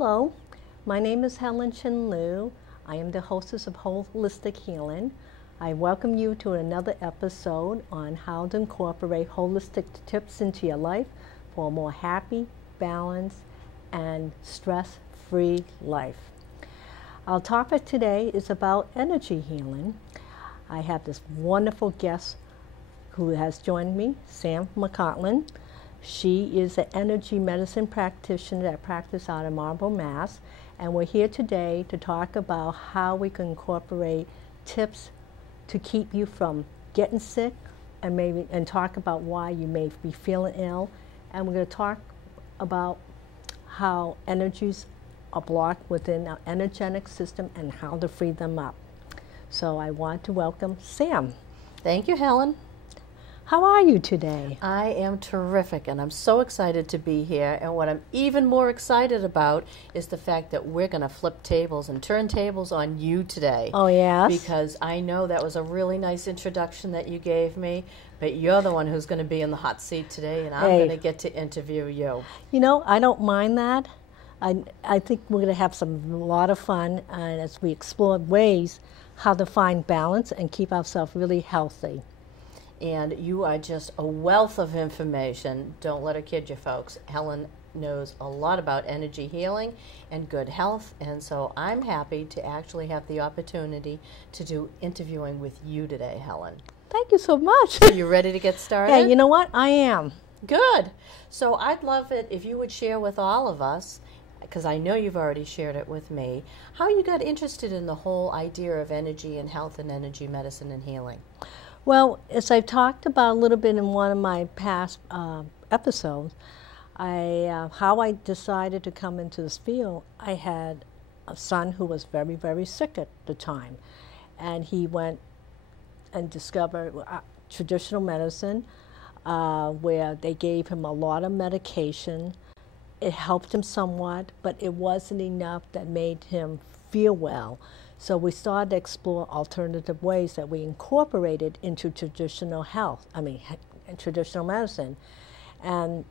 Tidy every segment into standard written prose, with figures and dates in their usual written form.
Hello, my name is Helen Chin Liu. I am the hostess of Holistic Healing. I welcome you to another episode on how to incorporate holistic tips into your life for a more happy, balanced, and stress-free life. Our topic today is about energy healing. I have this wonderful guest who has joined me, Sam McCartland. She is an energy medicine practitioner that practices out of Marlborough, Mass. And we're here today to talk about how we can incorporate tips to keep you from getting sick and talk about why you may be feeling ill. And we're going to talk about how energies are blocked within our energetic system and how to free them up. So I want to welcome Sam. Thank you, Helen. How are you today? I am terrific, and I'm so excited to be here. And what I'm even more excited about is the fact that we're going to flip tables and turn tables on you today. Oh, yes? Because I know that was a really nice introduction that you gave me, but you're the one who's going to be in the hot seat today, and I'm going to get to interview you. You know, I don't mind that. I think we're going to have a lot of fun as we explore ways how to find balance and keep ourselves really healthy. And you are just a wealth of information. Don't let her kid you, folks. Helen knows a lot about energy healing and good health, and so I'm happy to actually have the opportunity to do interviewing with you today, Helen. Thank you so much. Are you ready to get started? Yeah, you know what? I am. Good. So I'd love it if you would share with all of us, because I know you've already shared it with me, how you got interested in the whole idea of energy and health and energy medicine and healing. Well, as I've talked about a little bit in one of my past episodes, how I decided to come into this field, I had a son who was very, very sick at the time. And he went and discovered traditional medicine where they gave him a lot of medication. It helped him somewhat, but it wasn't enough that made him feel well. So we started to explore alternative ways that we incorporated into traditional traditional medicine. And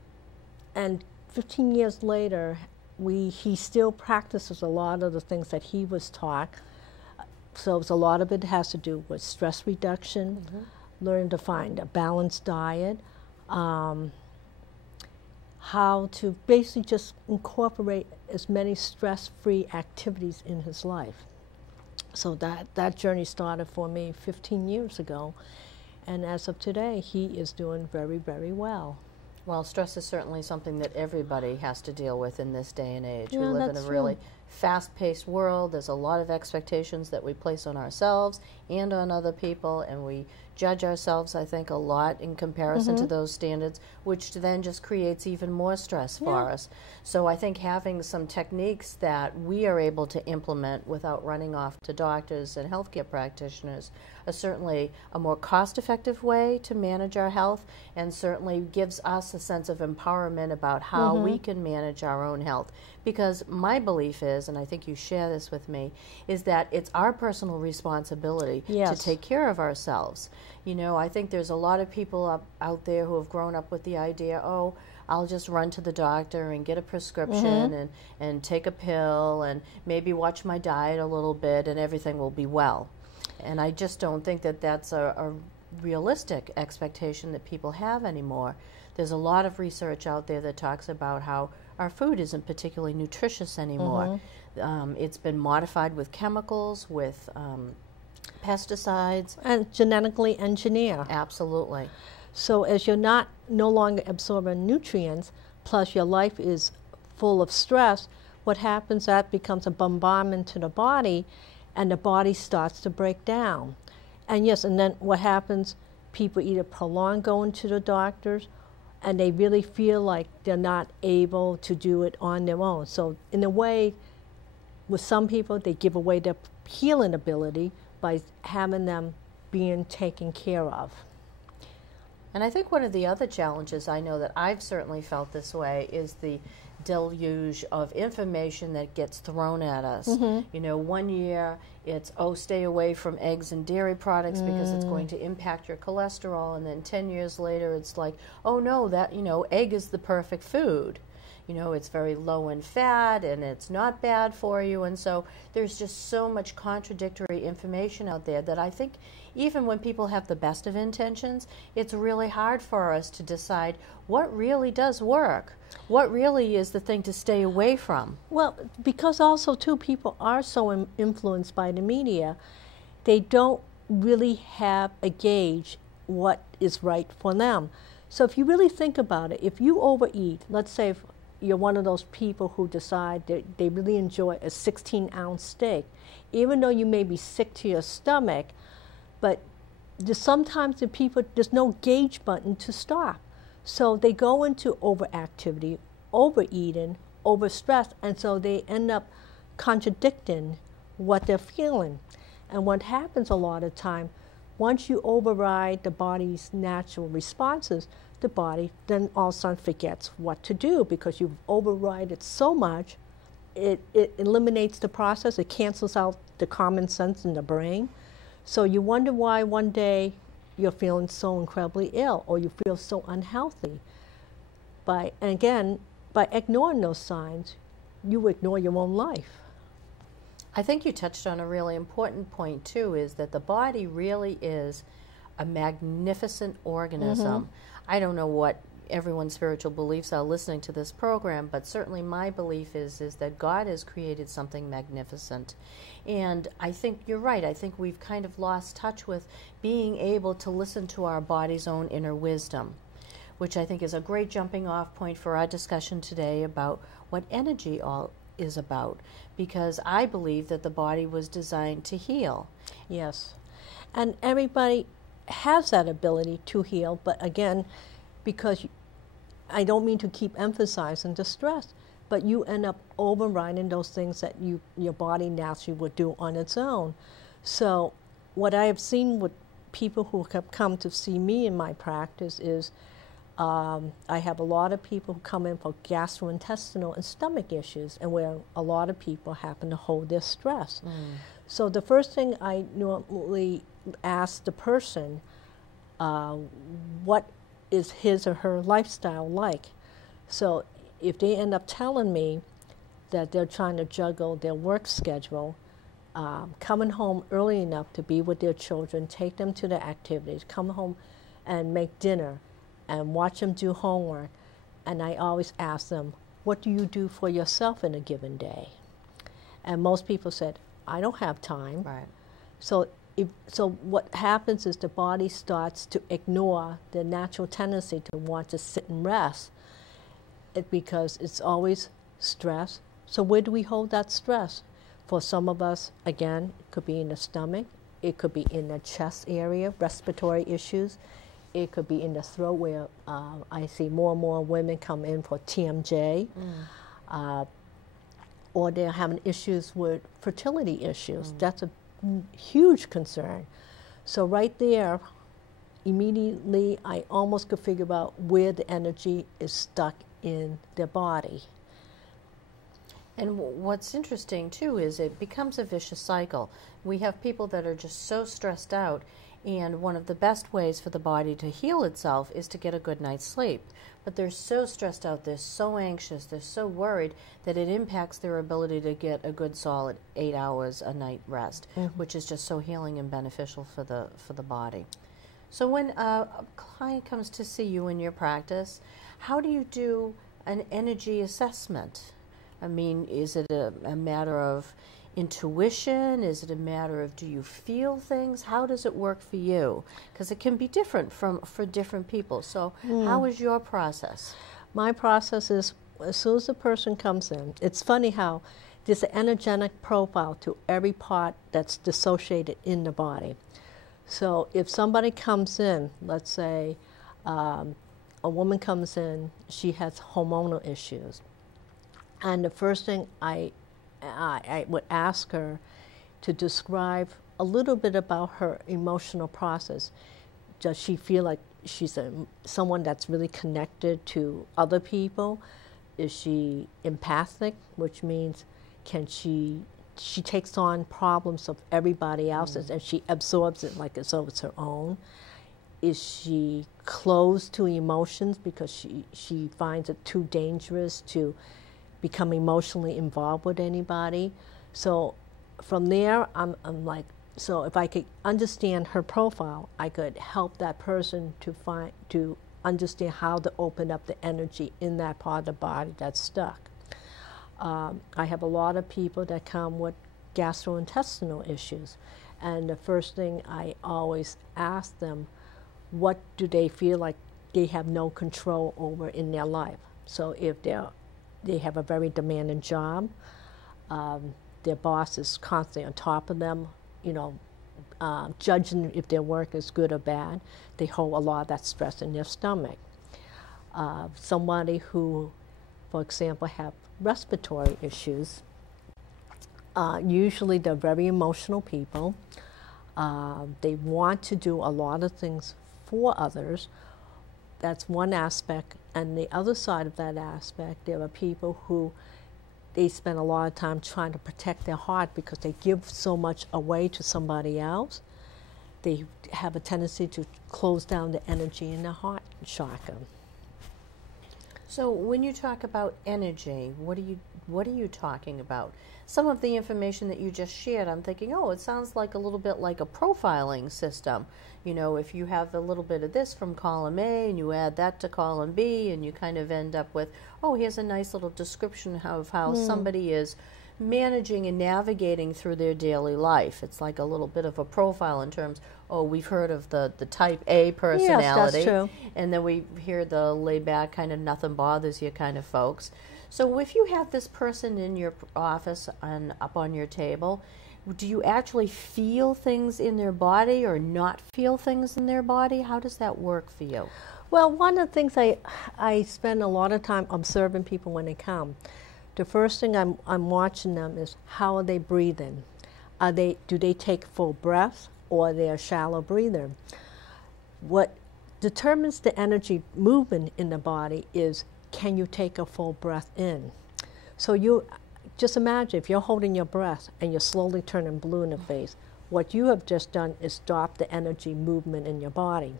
15 years later, he still practices a lot of the things that he was taught. So a lot of it has to do with stress reduction, learning to find a balanced diet, how to basically just incorporate as many stress-free activities in his life. So that journey started for me 15 years ago, and as of today, he is doing very, very well. Well, stress is certainly something that everybody has to deal with in this day and age. Yeah, we live in a really fast-paced world. There's a lot of expectations that we place on ourselves and on other people, and we judge ourselves, I think, a lot in comparison to those standards, which then just creates even more stress for us. So I think having some techniques that we are able to implement without running off to doctors and healthcare practitioners are certainly a more cost-effective way to manage our health, and certainly gives us a sense of empowerment about how we can manage our own health. Because my belief is, and I think you share this with me, is that it's our personal responsibility to take care of ourselves. You know, I think there's a lot of people out there who have grown up with the idea, oh, I'll just run to the doctor and get a prescription and take a pill and maybe watch my diet a little bit and everything will be well. And I just don't think that that's a realistic expectation that people have anymore. There's a lot of research out there that talks about how our food isn't particularly nutritious anymore. It's been modified with chemicals, with pesticides. And genetically engineered. Absolutely. So as you're no longer absorbing nutrients, plus your life is full of stress, what happens, that becomes a bombardment to the body, and the body starts to break down. And yes, and then what happens, people either prolong going to the doctors, and they really feel like they're not able to do it on their own. So in a way, with some people, they give away their healing ability by having them being taken care of. And I think one of the other challenges, I know that I've certainly felt this way, is the deluge of information that gets thrown at us. You know, one year it's, oh, stay away from eggs and dairy products because it's going to impact your cholesterol, and then 10 years later it's like, oh no, that, you know, egg is the perfect food. you know, it's very low in fat and it's not bad for you. And so there's just so much contradictory information out there that I think even when people have the best of intentions, it's really hard for us to decide what really does work. What really is the thing to stay away from? Well, because also, too, people are so influenced by the media, they don't really have a gauge what is right for them. So if you really think about it, if you overeat, let's say if you're one of those people who decide that they really enjoy a 16-ounce steak, even though you may be sick to your stomach, but sometimes the people, there's no gauge button to stop. So they go into overactivity, overeating, overstress, and so they end up contradicting what they're feeling. And what happens a lot of time, once you override the body's natural responses, the body then all of a sudden forgets what to do because you've override it so much, it eliminates the process, it cancels out the common sense in the brain. So you wonder why one day you're feeling so incredibly ill or you feel so unhealthy. And again, by ignoring those signs, you ignore your own life. I think you touched on a really important point, too, is that the body really is a magnificent organism. Mm-hmm. I don't know what everyone's spiritual beliefs are listening to this program, but certainly my belief is that God has created something magnificent. And I think you're right. I think we've kind of lost touch with being able to listen to our body's own inner wisdom, which I think is a great jumping off point for our discussion today about what energy all is about, because I believe that the body was designed to heal. Yes. And everybody has that ability to heal, but again, because I don't mean to keep emphasizing the stress, but you end up overriding those things that your body naturally would do on its own. So what I have seen with people who have come to see me in my practice is I have a lot of people who come in for gastrointestinal and stomach issues, and where a lot of people happen to hold their stress. Mm. So the first thing I normally ask the person, what is his or her lifestyle like? So if they end up telling me that they're trying to juggle their work schedule, coming home early enough to be with their children, take them to their activities, come home and make dinner, and watch them do homework, and I always ask them, what do you do for yourself in a given day? And most people said, I don't have time. Right. So what happens is the body starts to ignore the natural tendency to want to sit and rest, because it's always stress. So where do we hold that stress? For some of us, again, it could be in the stomach, it could be in the chest area, respiratory issues. It could be in the throat, where I see more and more women come in for TMJ, or they're having issues with fertility issues. That's a huge concern. So right there, immediately, I almost could figure out where the energy is stuck in their body. And what's interesting, too, is it becomes a vicious cycle. We have people that are just so stressed out, and one of the best ways for the body to heal itself is to get a good night's sleep. But they're so stressed out, they're so anxious, they're so worried that it impacts their ability to get a good solid 8 hours a night rest, which is just so healing and beneficial for the body. So when a client comes to see you in your practice, how do you do an energy assessment? I mean, is it a matter of intuition? Is it a matter of, do you feel things? How does it work for you? Because it can be different for different people. So how is your process? My process is, as soon as the person comes in, it's funny how there's an energetic profile to every part that's dissociated in the body. So if somebody comes in, let's say a woman comes in, she has hormonal issues. And the first thing I would ask her to describe a little bit about her emotional process. Does she feel like she's someone that's really connected to other people? Is she empathic, which means she takes on problems of everybody else's and she absorbs it like as though it's her own? is she closed to emotions because she finds it too dangerous to become emotionally involved with anybody? So from there, I'm like, so if I could understand her profile, I could help that person to understand how to open up the energy in that part of the body that's stuck. I have a lot of people that come with gastrointestinal issues, and the first thing I always ask them, what do they feel like they have no control over in their life? So if they have a very demanding job, their boss is constantly on top of them, judging if their work is good or bad, they hold a lot of that stress in their stomach. Somebody who, for example, have respiratory issues, usually they're very emotional people. They want to do a lot of things for others. That's one aspect. And the other side of that aspect, there are people who they spend a lot of time trying to protect their heart because they give so much away to somebody else. They have a tendency to close down the energy in their heart chakra. So when you talk about energy, what are you talking about? Some of the information that you just shared, I'm thinking, oh, it sounds like a little bit like a profiling system. If you have a little bit of this from column A and you add that to column B, and you kind of end up with, oh, here's a nice little description of how somebody is managing and navigating through their daily life. It's like a little bit of a profile in terms, oh, we've heard of the type A personality. Yes, that's true. And then we hear the laid back kind of nothing bothers you kind of folks. So if you have this person in your office and up on your table, do you actually feel things in their body or not feel things in their body? How does that work for you? Well, one of the things I spend a lot of time observing people when they come. The first thing I'm watching them is how are they breathing? Do they take full breaths, or are they a shallow breather? What determines the energy movement in the body is, can you take a full breath in? So you just imagine if you're holding your breath and you're slowly turning blue in the face, what you have just done is stop the energy movement in your body.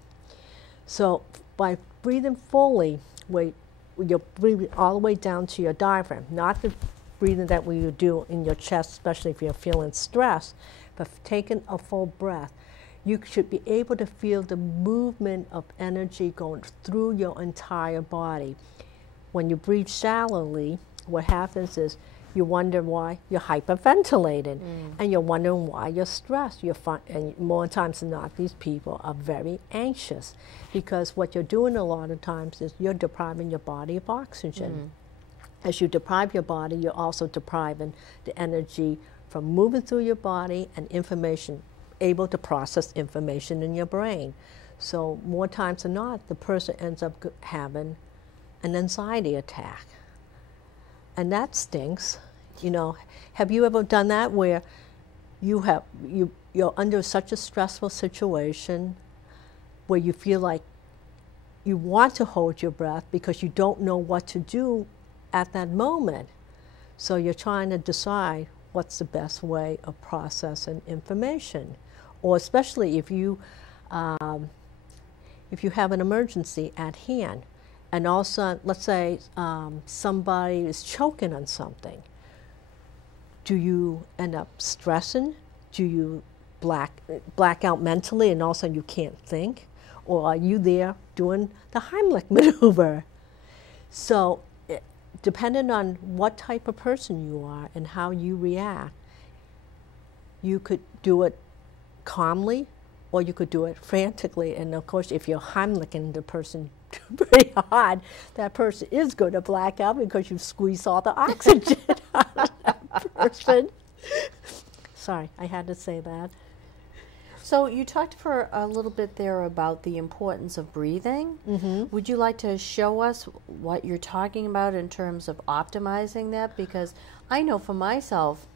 So by breathing fully, where you're breathing all the way down to your diaphragm, not the breathing that we do in your chest, especially if you're feeling stress, but taking a full breath, you should be able to feel the movement of energy going through your entire body. When you breathe shallowly, what happens is you wonder why you're hyperventilating, and you're wondering why you're stressed. And more times than not, these people are very anxious because what you're doing a lot of times is you're depriving your body of oxygen. As you deprive your body, you're also depriving the energy from moving through your body and information, able to process information in your brain. So more times than not, the person ends up having an anxiety attack. And that stinks. Have you ever done that where you're under such a stressful situation where you feel like you want to hold your breath because you don't know what to do at that moment? So you're trying to decide what's the best way of processing information. Or especially if you have an emergency at hand, and also, let's say somebody is choking on something. Do you end up stressing? Do you black out mentally and all of a sudden you can't think? Or are you there doing the Heimlich maneuver? So depending on what type of person you are and how you react, you could do it calmly or you could do it frantically. And of course, if you're Heimliching the person pretty hard, that person is going to black out because you squeeze all the oxygen out of that person. Sorry, I had to say that. So you talked for a little bit there about the importance of breathing. Would you like to show us what you're talking about in terms of optimizing that? Because I know for myself,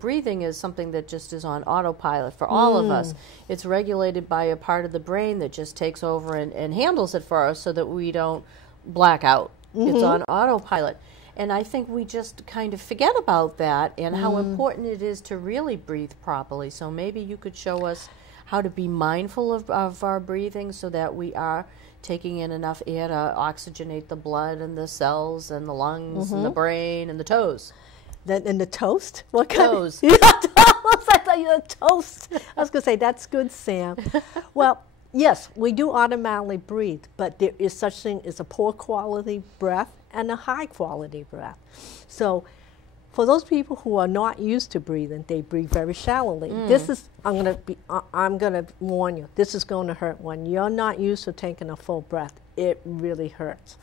breathing is something that just is on autopilot for all of us. It's regulated by a part of the brain that just takes over and handles it for us so that we don't black out. It's on autopilot. And I think we just kind of forget about that and how important it is to really breathe properly. So maybe you could show us how to be mindful of our breathing so that we are taking in enough air to oxygenate the blood and the cells and the lungs and the brain and the toes. And the toast? What kind Toes. Yeah, toast. I thought you were toast. I was going to say, that's good, Sam. Well, yes, we do automatically breathe, but there is such thing as a poor quality breath and a high quality breath. So for those people who are not used to breathing, they breathe very shallowly. This is, I'm going to warn you, this is going to hurt. When you're not used to taking a full breath, it really hurts.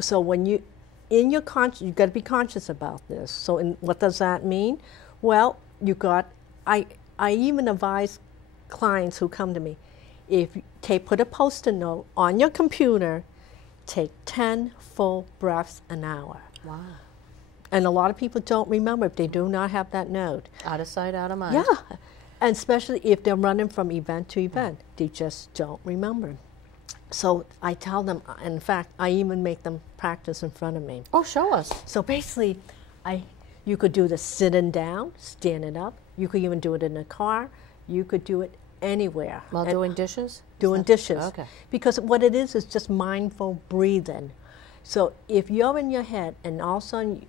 So when you, in your you've got to be conscious about this. So what does that mean? Well, I even advise clients who come to me, if you put a Post-it note on your computer, take 10 full breaths an hour. Wow. And a lot of people don't remember if they do not have that note. Out of sight, out of mind. Yeah, and especially if they're running from event to event, they just don't remember. So I tell them, in fact, I even make them practice in front of me. Oh, show us. So basically, you could do the sitting down, standing up. You could even do it in a car. You could do it anywhere. While doing dishes? Doing dishes. Okay. Because what it is just mindful breathing. So if you're in your head and all of a sudden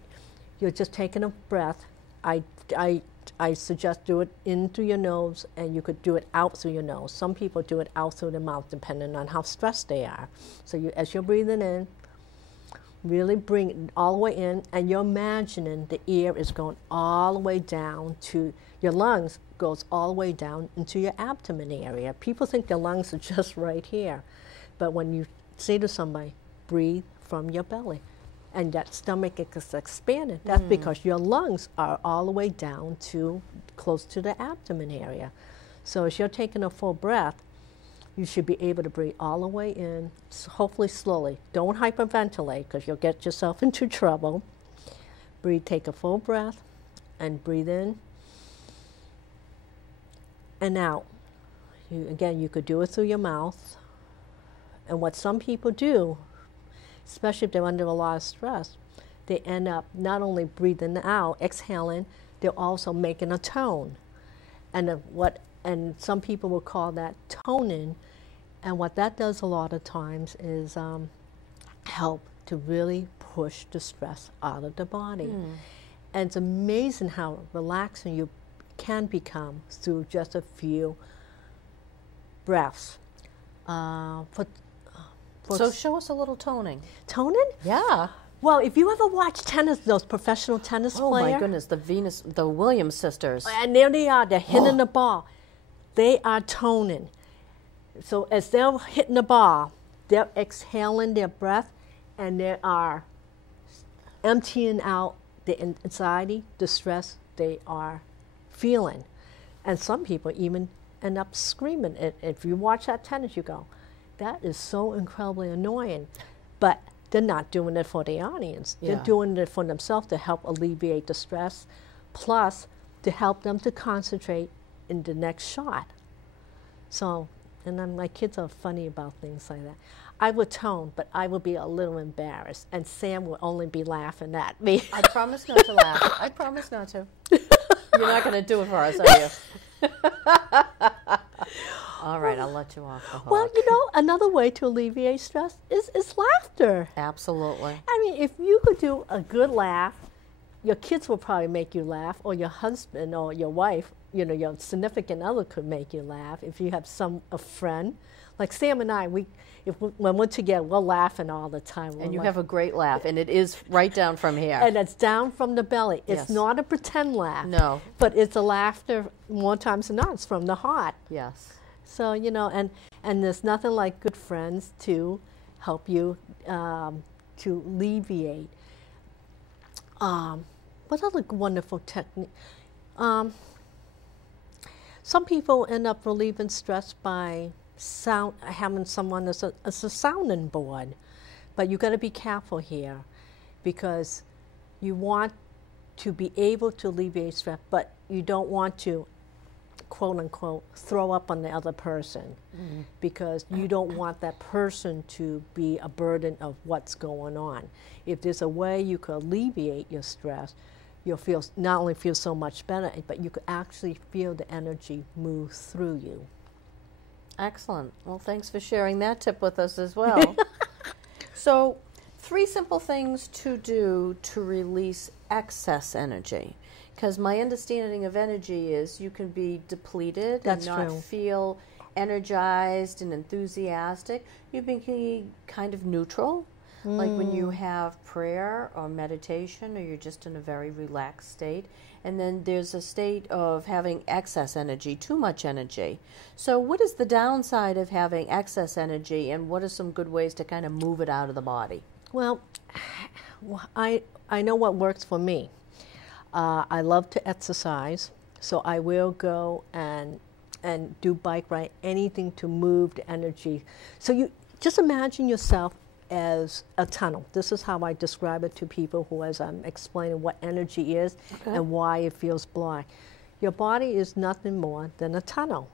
you're just taking a breath, I suggest do it in through your nose, and you could do it out through your nose. Some people do it out through their mouth depending on how stressed they are. So as you're breathing in, really bring it all the way in, and you're imagining the air is going all the way down to your lungs, goes all the way down into your abdomen area. People think their lungs are just right here. But when you say to somebody, breathe from your belly, and that stomach is expanded, that's because your lungs are all the way down to close to the abdomen area. So as you're taking a full breath, you should be able to breathe all the way in, hopefully slowly. Don't hyperventilate because you'll get yourself into trouble. Breathe, take a full breath, and breathe in and out. Again, you could do it through your mouth. And what some people do, especially if they're under a lot of stress, they end up not only breathing out, exhaling, they're also making a tone. And some people will call that toning. And what that does a lot of times is help to really push the stress out of the body. And it's amazing how relaxing you can become through just a few breaths. So show us a little toning. Toning? Yeah. Well, if you ever watch tennis, those professional tennis players. Oh my goodness, the Williams sisters. And there they are, they're hitting the ball. They are toning. So as they're hitting the ball, they're exhaling their breath, and they are emptying out the anxiety, the stress they are feeling. And some people even end up screaming. If you watch that tennis, you go, that is so incredibly annoying. But they're not doing it for the audience. They're doing it for themselves to help alleviate the stress, plus to help them to concentrate in the next shot. So, and then my kids are funny about things like that. I would tone, but I would be a little embarrassed, and Sam would only be laughing at me. I promise not to laugh. I promise not to. You're not going to do it for us, are you? All right, I'll let you off the hook. Well, another way to alleviate stress is laughter. Absolutely. I mean, if you could do a good laugh, your kids will probably make you laugh, or your husband or your wife, your significant other could make you laugh. If you have a friend, like Sam and I, when we're together, we're laughing all the time. And you have a great laugh, and it is right down from here. And it's down from the belly. It's not a pretend laugh. No. But it's a laughter, more times than not, it's from the heart. Yes. So, and there's nothing like good friends to help you to alleviate. What other wonderful technique? Some people end up relieving stress by having someone as a sounding board. But you got to be careful here, because you want to be able to alleviate stress, but you don't want to, quote unquote, throw up on the other person, because you don't want that person to be a burden of what's going on. If there's a way you could alleviate your stress, you'll feel not only feel so much better, but you could actually feel the energy move through you. Excellent. Well, thanks for sharing that tip with us as well. So, 3 simple things to do to release excess energy. Because my understanding of energy is you can be depleted That's and not true. feel energized and enthusiastic. You can be kind of neutral, like when you have prayer or meditation, or you're just in a very relaxed state. And then there's a state of having excess energy, too much energy. So what is the downside of having excess energy, and what are some good ways to kind of move it out of the body? Well, I know what works for me. I love to exercise, so I will go and do bike ride, anything to move the energy. So you just imagine yourself as a tunnel. This is how I describe it to people who, as I'm explaining what energy is and why it feels blocked. Your body is nothing more than a tunnel.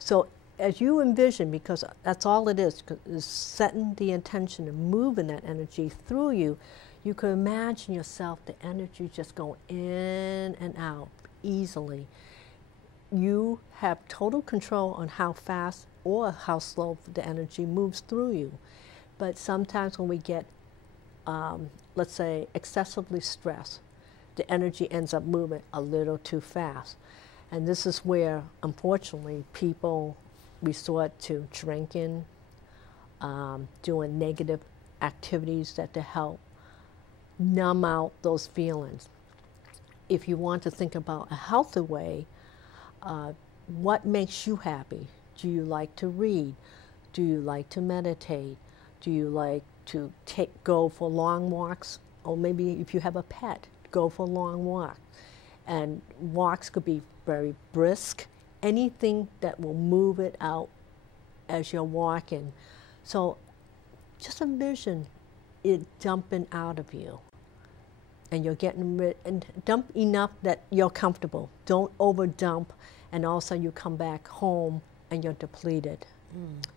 So as you envision, because that's all it is setting the intention and moving that energy through you, you can imagine yourself, the energy just going in and out easily. You have total control on how fast or how slow the energy moves through you. But sometimes when we get, let's say, excessively stressed, the energy ends up moving a little too fast. And this is where, unfortunately, people resort to drinking, doing negative activities to help numb out those feelings. If you want to think about a healthy way, what makes you happy? Do you like to read? Do you like to meditate? Do you like to go for long walks? Or maybe if you have a pet, go for a long walk. And walks could be very brisk, anything that will move it out as you're walking. So just envision it dumping out of you. And you're getting rid, and dump enough that you're comfortable. Don't over dump, and also you come back home and you're depleted.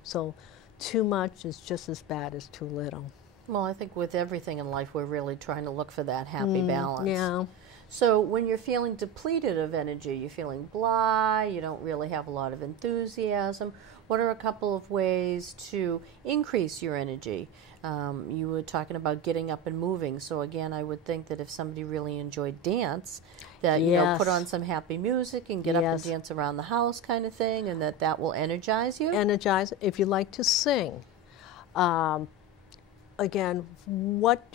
So too much is just as bad as too little. Well, I think with everything in life, we're really trying to look for that happy balance. Yeah. So when you're feeling depleted of energy, you're feeling blah, you don't really have a lot of enthusiasm, what are a couple of ways to increase your energy? You were talking about getting up and moving. So again, I would think that if somebody really enjoyed dance, that you know, put on some happy music and get up and dance around the house kind of thing, and that will energize you. Energize. If you like to sing, again, what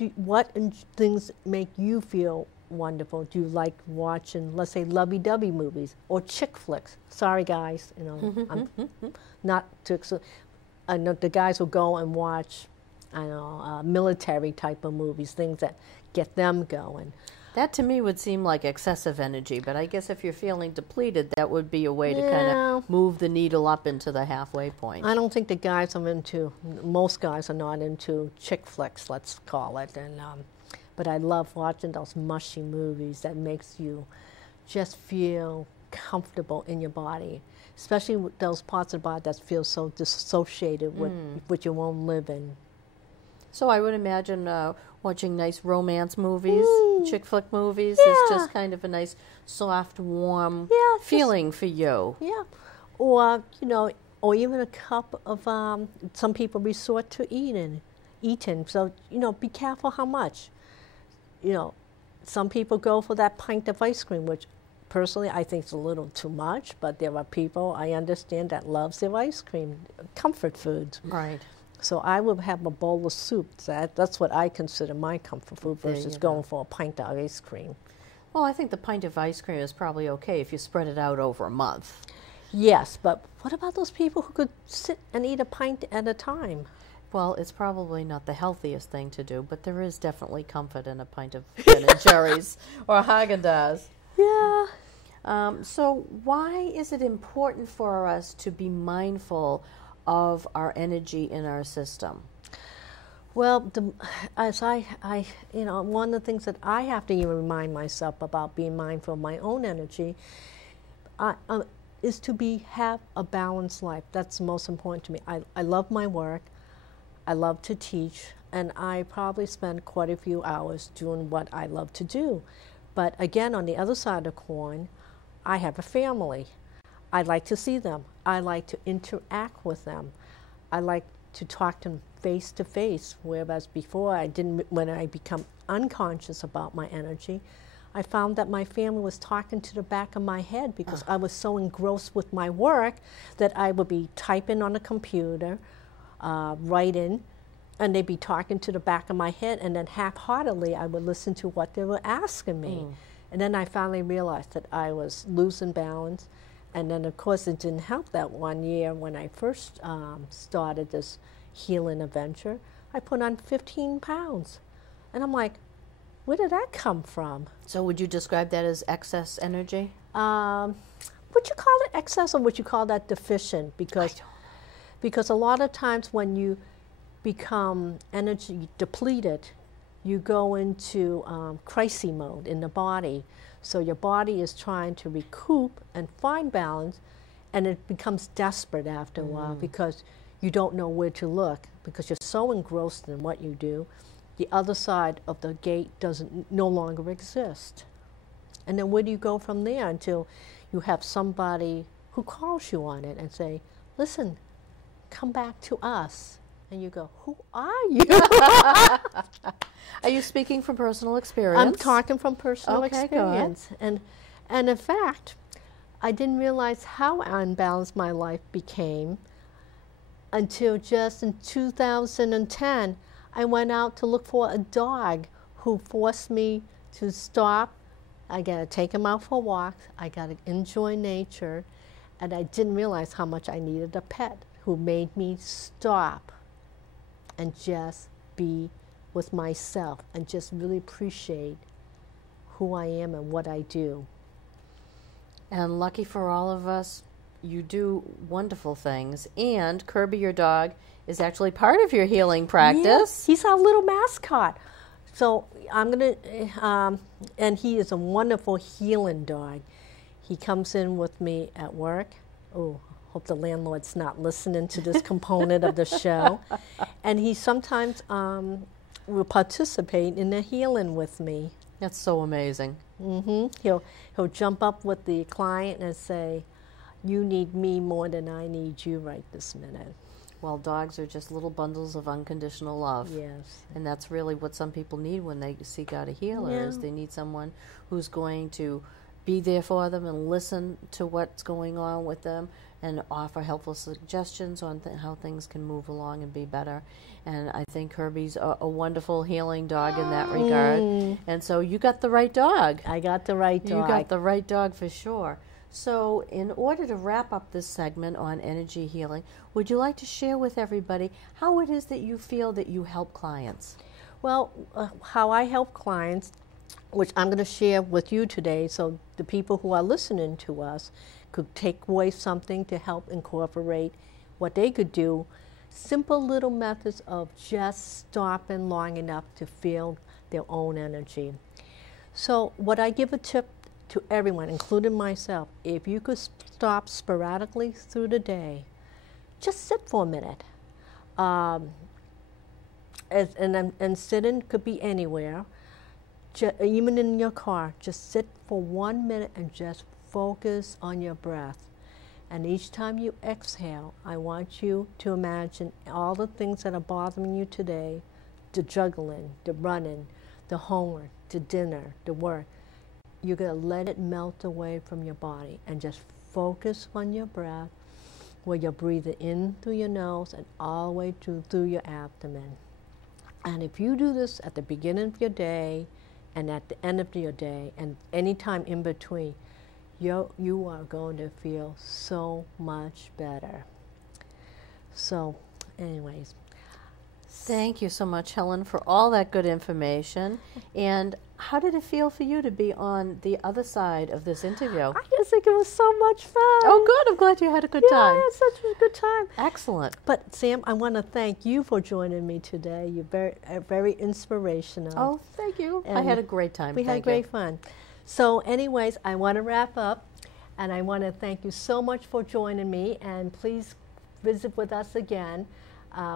things make you feel wonderful? Do you like watching, let's say, lovey-dovey movies or chick flicks? Sorry, guys, you know, I'm not to. I know the guys will go and watch, I know, military type of movies, things that get them going. That to me would seem like excessive energy, but I guess if you're feeling depleted, that would be a way to kind of move the needle up into the halfway point. I don't think the guys I'm into, most guys are not into chick flicks, let's call it, and but I love watching those mushy movies that makes you just feel comfortable in your body, especially with those parts of the body that feel so dissociated with your own living. So I would imagine watching nice romance movies, chick flick movies, is just kind of a nice, soft, warm feeling for you. Yeah, or you know, or even a cup of. Some people resort to eating. So you know, be careful how much. You know, some people go for that pint of ice cream, which personally I think is a little too much. But there are people I understand that loves their ice cream, comfort foods. Right. So I would have a bowl of soup. That's what I consider my comfort food versus going for a pint of ice cream. Well, I think the pint of ice cream is probably okay if you spread it out over a month. Yes, but what about those people who could sit and eat a pint at a time? Well, it's probably not the healthiest thing to do, but there is definitely comfort in a pint of Ben & Jerry's or Haagen-Dazs. Yeah. So why is it important for us to be mindful of our energy in our system? Well, as I, you know, one of the things that I have to even remind myself about being mindful of my own energy is to have a balanced life. That's most important to me. I love my work. I love to teach, and I probably spend quite a few hours doing what I love to do. But again, on the other side of the coin, I have a family. I like to see them. I like to interact with them. I like to talk to them face to face, whereas before I didn't. When I become unconscious about my energy, I found that my family was talking to the back of my head because I was so engrossed with my work that I would be typing on a computer, writing, and they'd be talking to the back of my head, and then half-heartedly I would listen to what they were asking me. And then I finally realized that I was losing balance. And then, of course, it didn't help that one year when I first started this healing adventure, I put on 15 pounds. And I'm like, where did that come from? So would you describe that as excess energy? Would you call it excess, or would you call that deficient? Because a lot of times when you become energy depleted, you go into crisis mode in the body. So your body is trying to recoup and find balance, and it becomes desperate after a while because you don't know where to look because you're so engrossed in what you do. The other side of the gate no longer exist. And then where do you go from there until you have somebody who calls you on it and say, listen, come back to us. And you go, who are you? Are you speaking from personal experience? I'm talking from personal experience. And in fact, I didn't realize how unbalanced my life became until just in 2010, I went out to look for a dog who forced me to stop. I got to take him out for walks. I got to enjoy nature. And I didn't realize how much I needed a pet who made me stop and just be with myself and just really appreciate who I am and what I do. And lucky for all of us, you do wonderful things. And Kirby, your dog, is actually part of your healing practice. Yes, he's our little mascot. So I'm going to, and he is a wonderful healing dog. He comes in with me at work. Oh, hope the landlord's not listening to this component of the show. And he sometimes will participate in the healing with me. That's so amazing. He'll jump up with the client and say, you need me more than I need you right this minute. Well, dogs are just little bundles of unconditional love. Yes. And that's really what some people need when they seek out a healer, is they need someone who's going to be there for them and listen to what's going on with them and offer helpful suggestions on how things can move along and be better. And I think Herbie's a wonderful healing dog in that regard. And so you got the right dog. I got the right dog. You got the right dog for sure. So in order to wrap up this segment on energy healing, would you like to share with everybody how it is that you feel that you help clients? Well, how I help clients, which I'm going to share with you today, so the people who are listening to us could take away something to help incorporate what they could do. Simple little methods of just stopping long enough to feel their own energy. So what I give a tip to everyone, including myself, if you could stop sporadically through the day, just sit for a minute. And sitting could be anywhere, even in your car. Just sit for 1 minute and just focus on your breath. And each time you exhale, I want you to imagine all the things that are bothering you today, the juggling, the running, the homework, the dinner, the work. You're going to let it melt away from your body and just focus on your breath, where you're breathing in through your nose and all the way through your abdomen. And if you do this at the beginning of your day and at the end of your day and any time in between, you are going to feel so much better. So, anyways. Thank you so much, Helen, for all that good information. And how did it feel for you to be on the other side of this interview? I just think it was so much fun. Oh, good. I'm glad you had a good time. Yeah, I had such a good time. Excellent. But, Sam, I want to thank you for joining me today. You're very inspirational. Oh, thank you. I had a great time. We had great fun. So, anyways, I want to wrap up, and I want to thank you so much for joining me, and please visit with us again.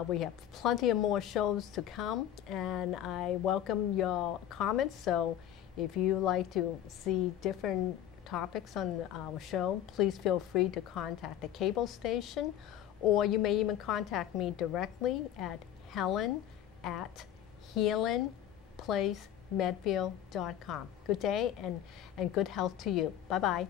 We have plenty of more shows to come, and I welcome your comments. So If you like to see different topics on our show, please feel free to contact the cable station, or you may even contact me directly at helen@healingplacemedfield.com. Good day and good health to you. Bye-bye.